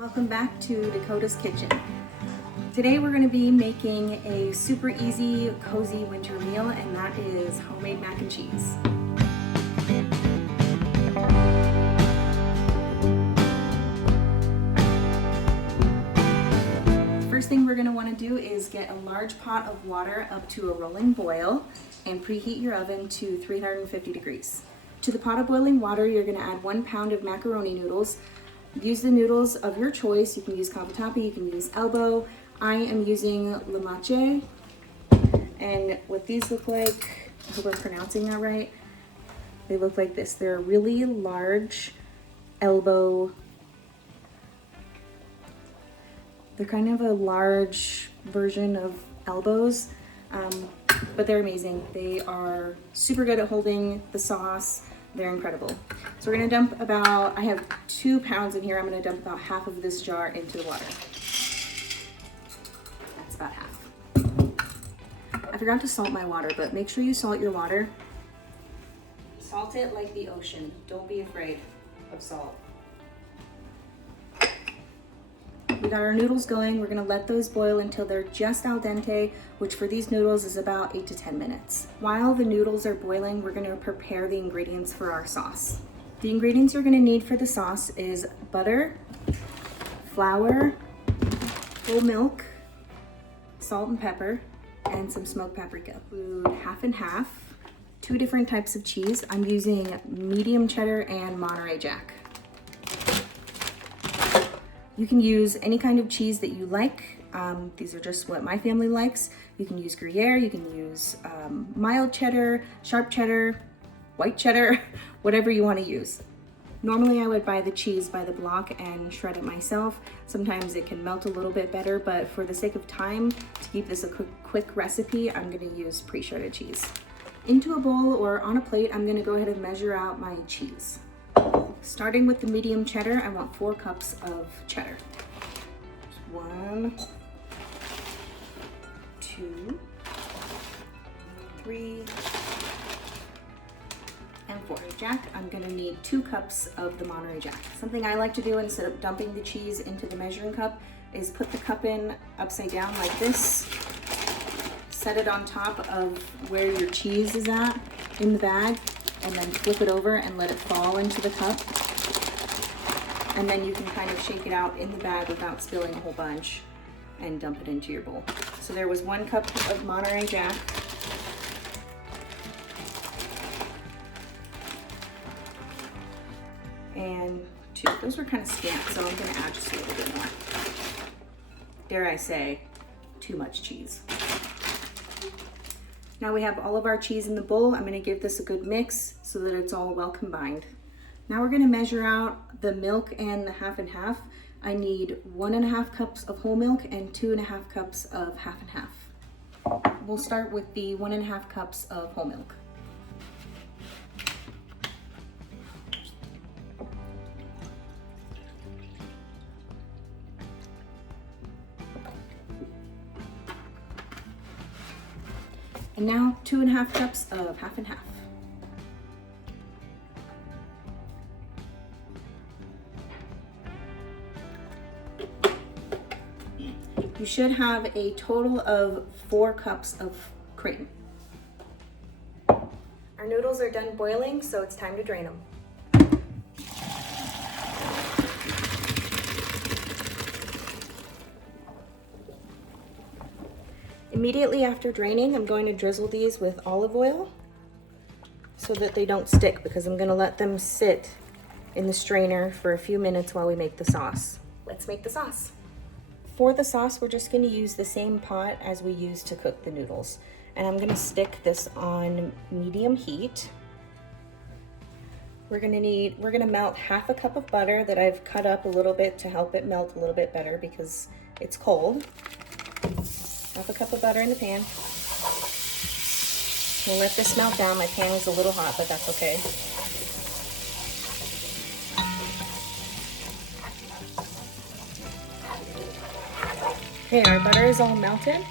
Welcome back to Dakota's Kitchen. Today we're going to be making a super easy, cozy winter meal, and that is homemade mac and cheese. First thing we're going to want to do is get a large pot of water up to a rolling boil and preheat your oven to 350 degrees. To the pot of boiling water, you're going to add 1 pound of macaroni noodles. Use the noodles of your choice. You can use cavatappi, you can use elbow. I am using lamache, and what these look like, I hope I'm pronouncing that right, they look like this. They're a really large elbow. They're kind of a large version of elbows, but they're amazing. They are super good at holding the sauce. They're incredible. So we're gonna dump about, I have 2 pounds in here. I'm gonna dump about half of this jar into the water. That's about half. I forgot to salt my water, but make sure you salt your water. Salt it like the ocean. Don't be afraid of salt. We got our noodles going. We're gonna let those boil until they're just al dente, which for these noodles is about 8 to 10 minutes. While the noodles are boiling, we're gonna prepare the ingredients for our sauce. The ingredients you're gonna need for the sauce is butter, flour, whole milk, salt and pepper, and some smoked paprika. Food half and half, 2 different types of cheese. I'm using medium cheddar and Monterey Jack. You can use any kind of cheese that you like. These are just what my family likes. You can use Gruyere, you can use mild cheddar, sharp cheddar, white cheddar, whatever you want to use. Normally I would buy the cheese by the block and shred it myself. Sometimes it can melt a little bit better, but for the sake of time, to keep this a quick recipe, I'm gonna use pre-shredded cheese. Into a bowl or on a plate, I'm gonna go ahead and measure out my cheese. Starting with the medium cheddar, I want 4 cups of cheddar. 1, 2, 3, and 4. Jack, I'm gonna need 2 cups of the Monterey Jack. Something I like to do instead of dumping the cheese into the measuring cup is put the cup in upside down like this, set it on top of where your cheese is at in the bag, and then flip it over and let it fall into the cup. And then you can kind of shake it out in the bag without spilling a whole bunch and dump it into your bowl. So there was 1 cup of Monterey Jack. And 2, those were kind of scant, so I'm gonna add just a little bit more. Dare I say, too much cheese. Now we have all of our cheese in the bowl. I'm gonna give this a good mix so that it's all well combined. Now we're gonna measure out the milk and the half and half. I need 1.5 cups of whole milk and 2.5 cups of half and half. We'll start with the 1.5 cups of whole milk. And now 2.5 cups of half and half. You should have a total of 4 cups of cream. Our noodles are done boiling, so it's time to drain them. Immediately after draining, I'm going to drizzle these with olive oil so that they don't stick, because I'm gonna let them sit in the strainer for a few minutes while we make the sauce. Let's make the sauce. For the sauce, we're just gonna use the same pot as we used to cook the noodles. And I'm gonna stick this on medium heat. We're gonna melt half a cup of butter that I've cut up a little bit to help it melt a little bit better because it's cold. Half a cup of butter in the pan. We'll let this melt down. My pan is a little hot, but that's okay. Okay, our butter is all melted.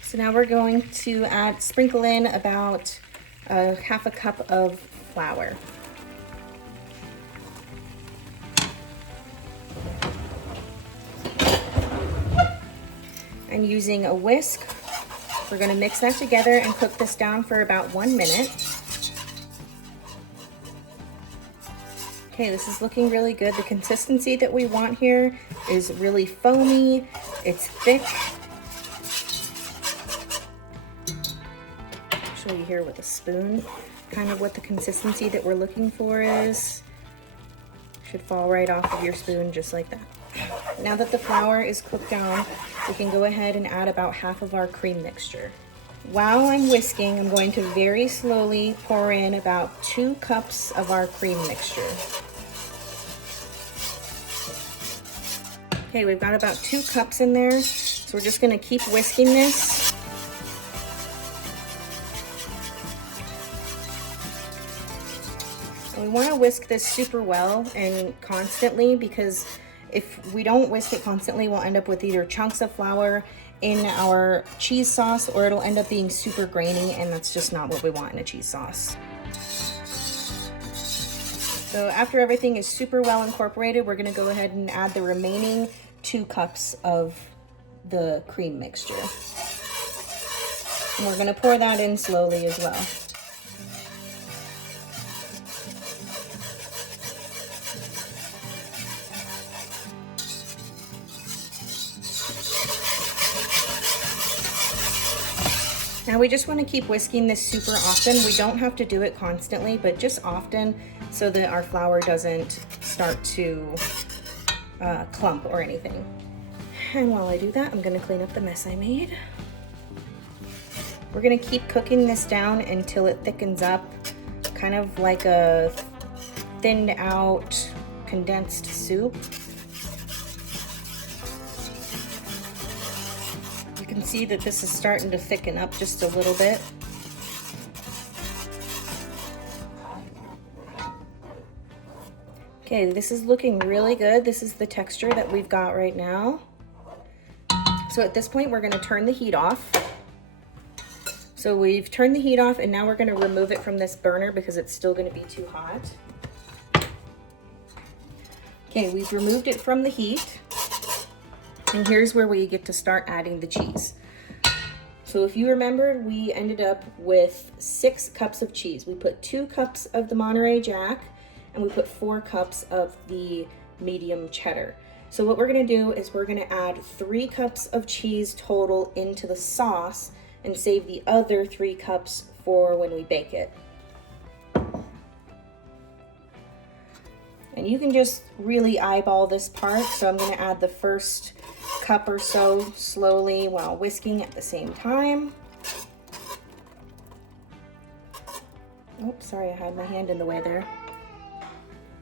So now we're going to sprinkle in about half a cup of flour. And using a whisk, we're gonna mix that together and cook this down for about 1 minute. Okay, this is looking really good. The consistency that we want here is really foamy, it's thick. I'll show you here with a spoon, kind of what the consistency that we're looking for is. Should fall right off of your spoon just like that. Now that the flour is cooked down, we can go ahead and add about half of our cream mixture. While I'm whisking, I'm going to very slowly pour in about 2 cups of our cream mixture. Okay, we've got about 2 cups in there, so we're just gonna keep whisking this. And we wanna whisk this super well and constantly, because if we don't whisk it constantly, we'll end up with either chunks of flour in our cheese sauce, or it'll end up being super grainy, and that's just not what we want in a cheese sauce. So after everything is super well incorporated, we're gonna go ahead and add the remaining 2 cups of the cream mixture. And we're gonna pour that in slowly as well. Now we just want to keep whisking this super often. We don't have to do it constantly, but just often, so that our flour doesn't start to clump or anything. And while I do that, I'm going to clean up the mess I made. We're going to keep cooking this down until it thickens up, kind of like a thinned out condensed soup. You can see that this is starting to thicken up just a little bit. Okay, this is looking really good. This is the texture that we've got right now. So at this point, we're gonna turn the heat off. So we've turned the heat off, and now we're gonna remove it from this burner because it's still gonna be too hot. Okay, we've removed it from the heat. And here's where we get to start adding the cheese. So if you remember, we ended up with 6 cups of cheese. We put 2 cups of the Monterey Jack, and we put 4 cups of the medium cheddar. So what we're gonna do is we're gonna add 3 cups of cheese total into the sauce and save the other 3 cups for when we bake it. And you can just really eyeball this part. So I'm gonna add the first cup or so slowly while whisking at the same time. Oops, sorry, I had my hand in the way there.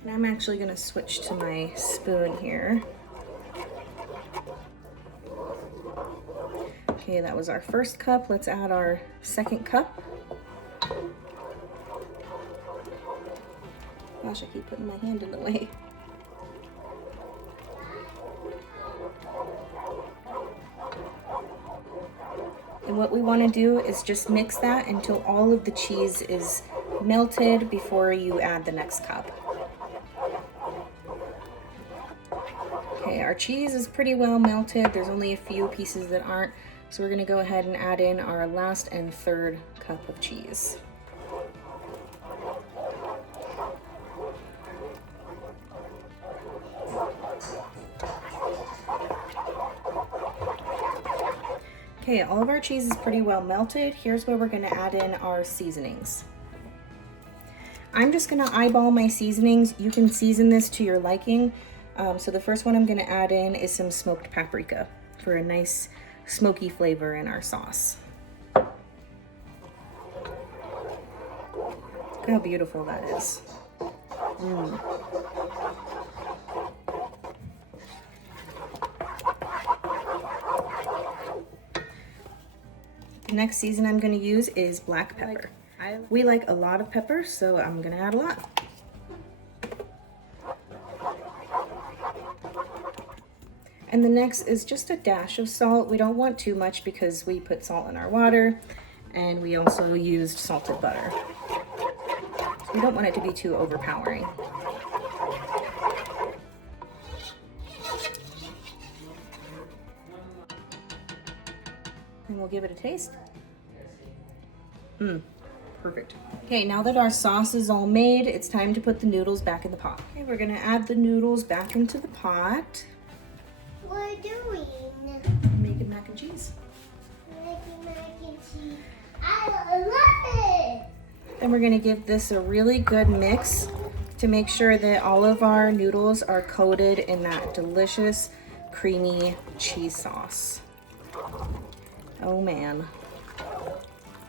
And I'm actually gonna switch to my spoon here. Okay, that was our first cup. Let's add our second cup. Gosh, I keep putting my hand in the way. And what we want to do is just mix that until all of the cheese is melted before you add the next cup. Okay, our cheese is pretty well melted. There's only a few pieces that aren't. So we're going to go ahead and add in our last and third cup of cheese. Okay, all of our cheese is pretty well melted. Here's where we're going to add in our seasonings. I'm just going to eyeball my seasonings. You can season this to your liking. So the first one I'm going to add in is some smoked paprika for a nice smoky flavor in our sauce. Look how beautiful that is. The next season I'm going to use is black pepper. We like a lot of pepper, so I'm going to add a lot. And the next is just a dash of salt. We don't want too much because we put salt in our water, and we also used salted butter. So we don't want it to be too overpowering. and we'll give it a taste. Perfect. Okay, now that our sauce is all made, it's time to put the noodles back in the pot. Okay, we're gonna add the noodles back into the pot. What are you doing? Making mac and cheese. Making mac and cheese. I love it! Then we're gonna give this a really good mix to make sure that all of our noodles are coated in that delicious, creamy cheese sauce. Oh man.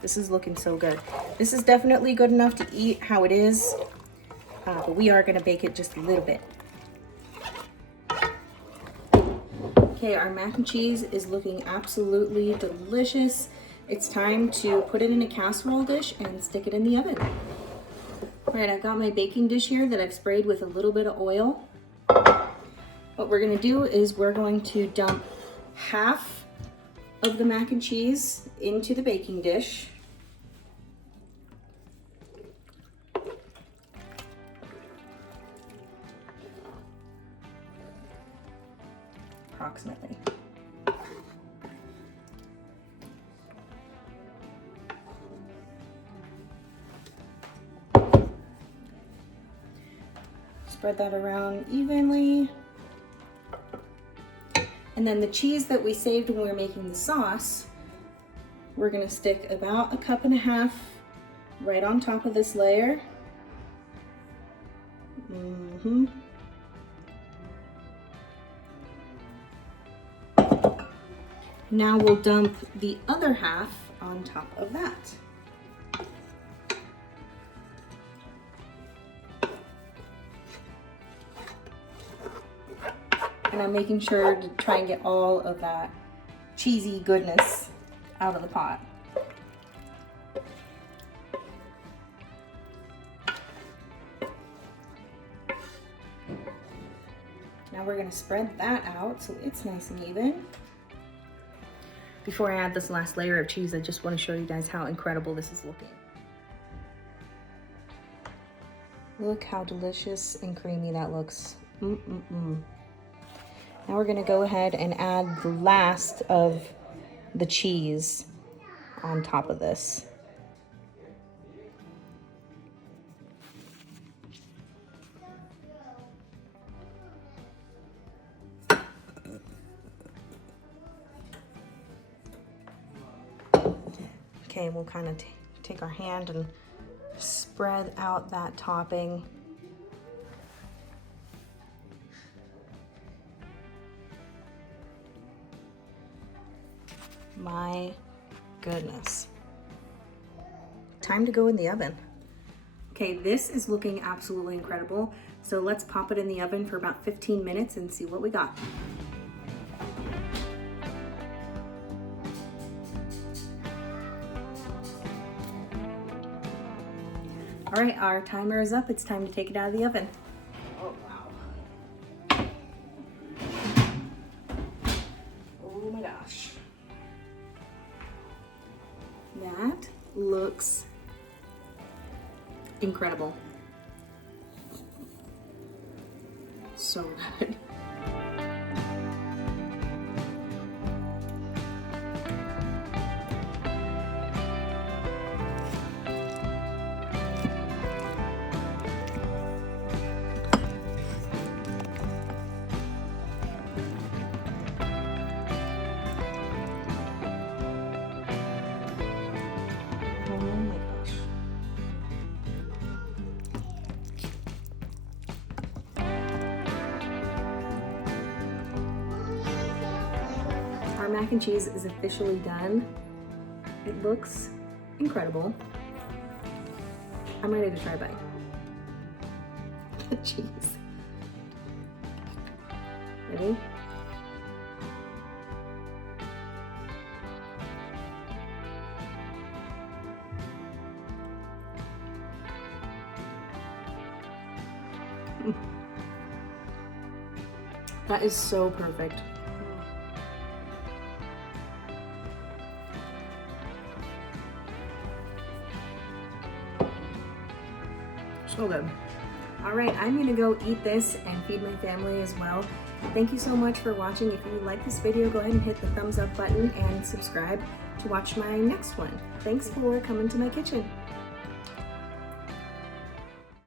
This is looking so good. This is definitely good enough to eat how it is, but we are gonna bake it just a little bit. Okay, our mac and cheese is looking absolutely delicious. It's time to put it in a casserole dish and stick it in the oven. All right, I've got my baking dish here that I've sprayed with a little bit of oil. What we're gonna do is we're going to dump half of the mac and cheese into the baking dish. Approximately. Spread that around evenly. And then the cheese that we saved when we were making the sauce, we're gonna stick about 1.5 cups right on top of this layer. Now we'll dump the other half on top of that. And I'm making sure to try and get all of that cheesy goodness out of the pot. Now we're gonna spread that out so it's nice and even. Before I add this last layer of cheese, I just want to show you guys how incredible this is looking. Look how delicious and creamy that looks. Now we're gonna go ahead and add the last of the cheese on top of this. Okay, we'll kind of take our hand and spread out that topping. My goodness. Time to go in the oven. Okay, this is looking absolutely incredible. So let's pop it in the oven for about 15 minutes and see what we got. All right, our timer is up. It's time to take it out of the oven. Oh, wow. Oh my gosh. That looks incredible. So good. Our mac and cheese is officially done. It looks incredible. I'm ready to try a bite. The cheese. Ready? That is so perfect. So good. All right, I'm gonna go eat this and feed my family as well. Thank you so much for watching. If you like this video, go ahead and hit the thumbs up button and subscribe to watch my next one. Thanks for coming to my kitchen.